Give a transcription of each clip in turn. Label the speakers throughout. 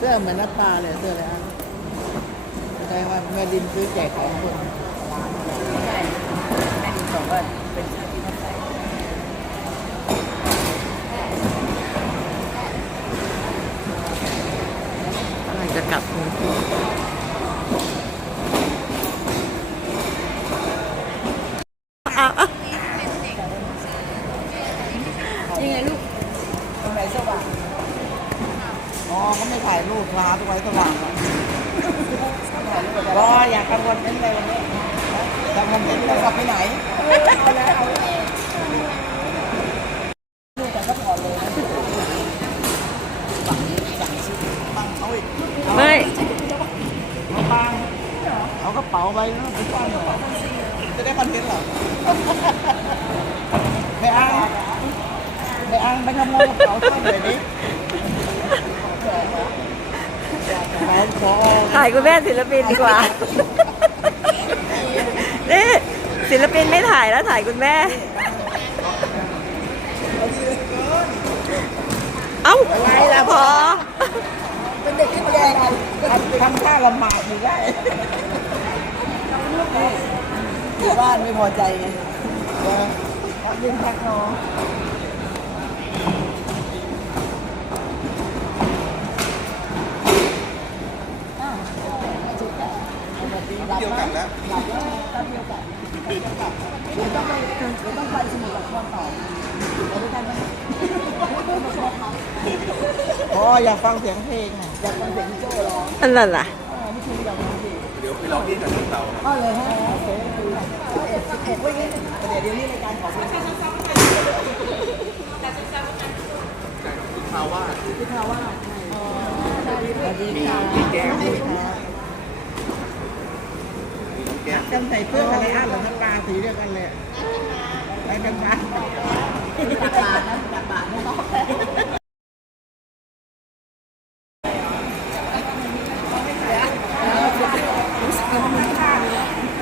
Speaker 1: เสื้อเหมือนน้าปลาเลยเสื้อเลยอะแสดงว่าแม่ดินซื้อแจกของคน
Speaker 2: ใช่แม่ดินบอกว่าเป็นเสื้อที่เขาใส่
Speaker 1: จะกลับกรุงเทพเอาเอา
Speaker 2: ยังไงลูกตรงไหนสว่าง
Speaker 1: อ๋อเขาไม่ถ่ายรูปร้านไว้สว่างอะรออยากกังวลเป็นอะไรวันนี้กังวลเป็นอะไรกลับไปไหน
Speaker 2: เอาแล้วเอาแล้วลูกแต่ก็ถอดเลยนะ
Speaker 1: ฝั่งนี้สั่งซื้อบังเขาอีก
Speaker 3: ไม่
Speaker 1: เอาบังเอากระเป๋าไปแล้วไปฟังเหรอจะได้คอนเทนต์เหรอไม่อ้างไม่อ้างไปขโมยกระเป๋าซ่อนเลยดิขอขอ
Speaker 3: ถ่ายคุณแม่ศิลปินดีกว่า นี่ศิลปินไม่ถ่ายแล้วถ่ายคุณแม่ เอ้า
Speaker 1: อะไรล่ะ
Speaker 3: พอ
Speaker 2: เป็นเด็กที่แย่กัน
Speaker 1: ทำทำท่าละหมาดอยู่ได้ที่บ้านไม่พอใจไงเออยืนพักนอน
Speaker 4: เดียวกันแล้ว
Speaker 2: ต้องไปสมุทรสาครต่อไปด้วยกันไหม
Speaker 1: อ๋ออยากฟังเสียงเพลงอะ
Speaker 2: อยากฟังเสียงพี่โจ้ร้อง
Speaker 3: อันนั้นล่ะ
Speaker 2: นี่คืออยากฟังเพลง
Speaker 4: เดี๋ยวไปลองที่กับเรา
Speaker 2: อ๋อเลยฮะโอเคเอ็ดเอ็ดไว้งี้เดี๋ยวเดี๋ยวนี้รายการขอเพลง
Speaker 4: ข่าวว่า
Speaker 2: ที่ข่าวว่า
Speaker 1: สวัสดีค่ะ
Speaker 4: มีแก้ม
Speaker 1: สวัสดีค่ะ
Speaker 4: มีน้องแก้ม
Speaker 1: จำใส่เสื้ออะไรอะหรือน้ำปลาสีเดียวกันเลยไปกันบ้าน
Speaker 2: จากบาทนะจากบาทนะ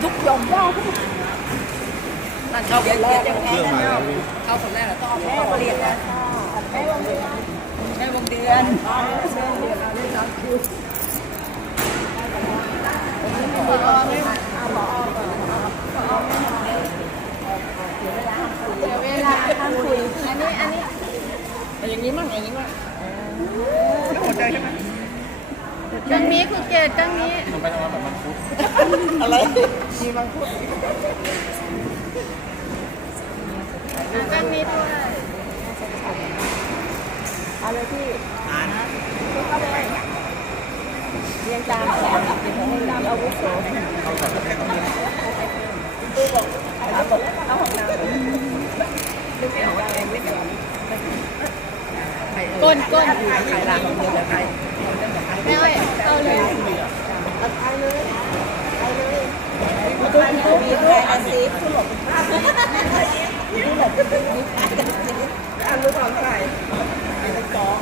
Speaker 2: ทุกยมย่อนั่นเขาคนแรกยังแพ้กันเนาะเขาคนแรกเราต้องแม่เรียนนะแม่วงเดือนแม่วงเดือนแม่วงเดือนเราเล่นน้ำคิวเดี๋ยวเวลาทำคุยอันนี้อันนี้
Speaker 1: อย่างนี้มั่งอย่างนี้มั่ง
Speaker 2: ตั้งนี้คุณเกดตั้งนี้
Speaker 1: อะไรมีมังคุด
Speaker 2: ตั้งนี้ด้วยเอาเลยพี่
Speaker 1: อ่าน
Speaker 2: เข้าไปเรียงตามแถวเรียงตามอาวุโสตู้บอกเอาบอกเอาของเราก้นก้น
Speaker 1: ใครล่ะเดี๋ยวใคร
Speaker 2: แม่อ้อยเอาเลยเอาเลยเอาเลยตู้ตู้ตู้อาซีฟตู้หลบตู้หลบ
Speaker 1: อันรู้ความใส่ไอ้กอก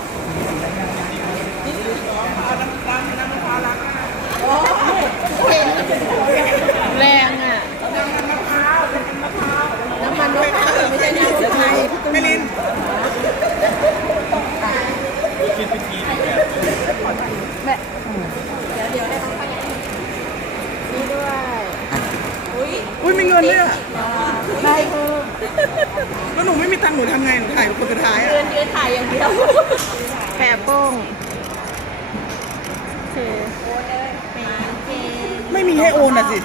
Speaker 1: นี่กอกเอาน้ำตาลน้ำมะพร้าวล้างหน้า
Speaker 2: แรงอะ
Speaker 1: น้ำมันมะพร้าวเป็นมะพร้าว
Speaker 2: น้ำมันมะพร้าวไม่ใช่น้ำสไลด์
Speaker 1: ไม่ลิน
Speaker 2: แม่เดี๋ยวเดี๋ยวได้ต้องไปนี่ด้วย
Speaker 1: อุ้ยมีเงินด้วยอะ
Speaker 2: ใช่คือ
Speaker 1: แล้วหนูไม่มี ตังค์หนูทำไงหนูถ่ายเป็นคนสุดท้ายอะ
Speaker 2: เดินยืนถ่ายอย่างเดียว
Speaker 3: แปะโป้ง
Speaker 2: คือโอนเลยเก่ง
Speaker 1: ไม่มีให้โอนอะสิ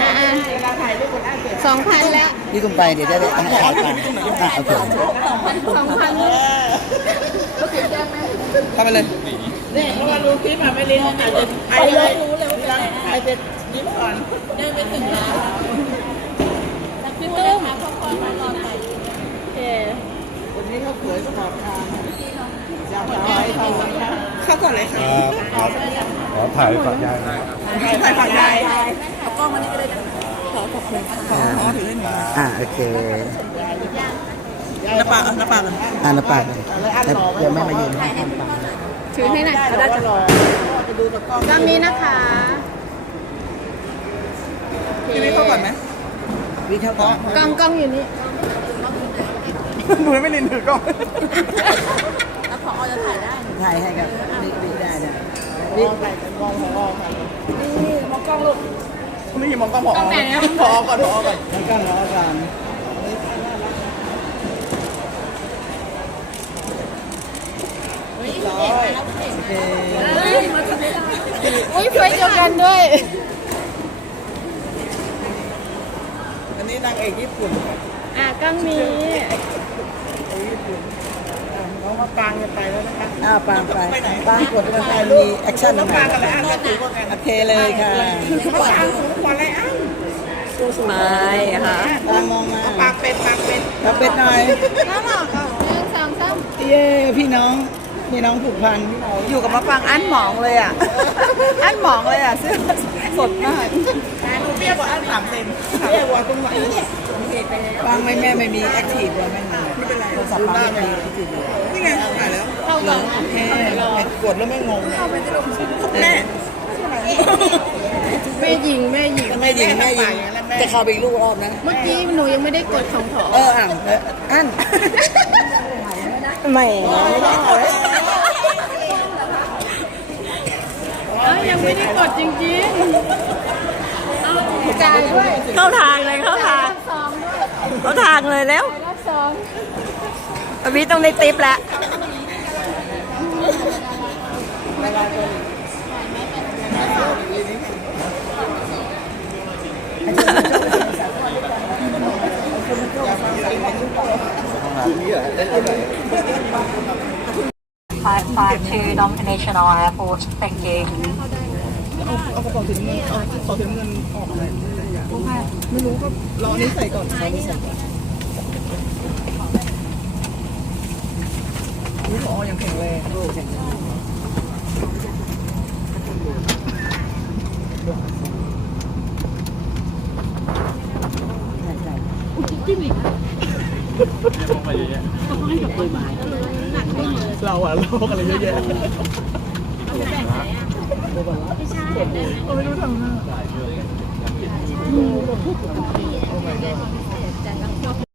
Speaker 2: อะอะ
Speaker 1: เวลาถ่ายรูปคนอ้างเกิด
Speaker 2: สองพันแล้ว
Speaker 1: นี่คุณไปเดี๋ยวจะได้อันถ่ายกันอะโอเค
Speaker 2: สองพันสองพันก็ถึงได้ไหม
Speaker 1: ทำไปเลยนี่เพราะว่ารู้คลิปอะไม่ลินอาจจะไอ้เลยรู้เลยว่าไอ้จะยิ้มก่อน
Speaker 2: เดินไปถึงแล้วพี่ตุ้มพ่อพรมารอถ่ายโอเค
Speaker 1: วันนี้ เขาเผยสมอบทางอยากจะให้เขาเข้าก่อนเลยค่ะ
Speaker 4: ขอขอถ่ายฝากยายนะ
Speaker 1: ถ่ายฝากยาย
Speaker 2: เอากล้องมานี่ก็ได้นะขอขอบคุณ
Speaker 1: ขอขอถือให้หนู
Speaker 5: อ่าโอเค
Speaker 1: น้าปลาน้าปลากัน
Speaker 5: อ่าน้ำปากเดี๋ยวแม่มายืนให้ทำปาก
Speaker 2: ถือให้หน่อย
Speaker 1: เขาได้จะรอจะดูตะกล้อง
Speaker 2: กล้องนี้นะคะ
Speaker 1: พี่วิเข้าก่อนไหม
Speaker 5: วิเท่าก่อน
Speaker 2: กล้องกล้องอยู่นี่
Speaker 1: หนูไม่ลินถือกล้อง
Speaker 2: แล้วพพอจะถ่ายได้
Speaker 5: ถ่ายให้กับบิ๊กบิ๊กได้นะ
Speaker 1: มองใส่มองพอค่ะ
Speaker 2: นี่มองกล้องลูก
Speaker 1: ไม่มองก็พอพอก่อนพอก่อน
Speaker 5: แล้วก็ล้อกัน
Speaker 1: ร้อย
Speaker 2: อุ้ยไฟเดียวกันด้วย
Speaker 1: อันนี้นางเอกญี่ปุ่น
Speaker 2: อะกล้องนี้
Speaker 1: น้องมะปางจะไปแล้วนะคะ
Speaker 5: อ้าวปางไปปางกดกันไปมีแอคชั่นห
Speaker 1: น้
Speaker 5: น่
Speaker 1: อง
Speaker 5: อ
Speaker 1: ปาง
Speaker 5: ย
Speaker 1: กับอะไรอะก็ถือว่าไง
Speaker 5: โอเคเลยค่ะ
Speaker 1: มะปางสูงกว่าอะไรอ้าว
Speaker 3: ไม่ค่ะ
Speaker 5: ปางมองมา
Speaker 1: ปางเป็นปางเป็น
Speaker 5: เราเป็ดหน่อย
Speaker 2: น้ำหรอหนึ่งสองสาม
Speaker 5: เย้พี่น้อง พี่น้องผูกพัน
Speaker 3: อยู่กับมะปรางอั้นหมองเลยอะ อั้นหมองเลยอะเสื้อสดมาก
Speaker 1: ดูเปี้ยกว่าอันสามเซนเปี้ยกว่าตรงไหน
Speaker 5: ปางไม่แม่ไม่มีแอคทีฟเลยไม่มีไม่เป็นไรโทรศัพท์ปางไม่มีแอคทีฟเลย
Speaker 1: นี่ไงถ่ายแล้ว
Speaker 2: เข้าก่อน
Speaker 5: โอเค
Speaker 1: กดแล้วไม่งงแม่
Speaker 2: แม่หญิงแม่หญิง
Speaker 5: แม่หญิงแม่หญิงจะเข้าไปอีกลูกรอบนะ
Speaker 2: เมื่อกี้หนูยังไม่ได้กดของถอ
Speaker 5: เอออะเอออัน
Speaker 3: ไม่
Speaker 2: เอ้ายั ไม่ได้กดจริงๆเอาจ่ายด้วย
Speaker 3: เข้าทางเลยเข้าทาง
Speaker 2: สองด้วย
Speaker 3: เข้าทางเลยแล้ว
Speaker 2: รอบสอง
Speaker 3: อภิต้องได้ติปแล้ว
Speaker 6: 552 International Airport. Thank you.
Speaker 1: เอาเอากระเป๋าสีน้ำเงินเอากระเป๋าสีน้ำเงินออกเลยไม่รู้ก็รอนี้ใส่ก่อนรอนี้ใส่ก่อนนี่พอยังแข็งแรงแข็งแรงเราอะโลกอะไรเยอะแยะ ไม่รู้ทำหน้า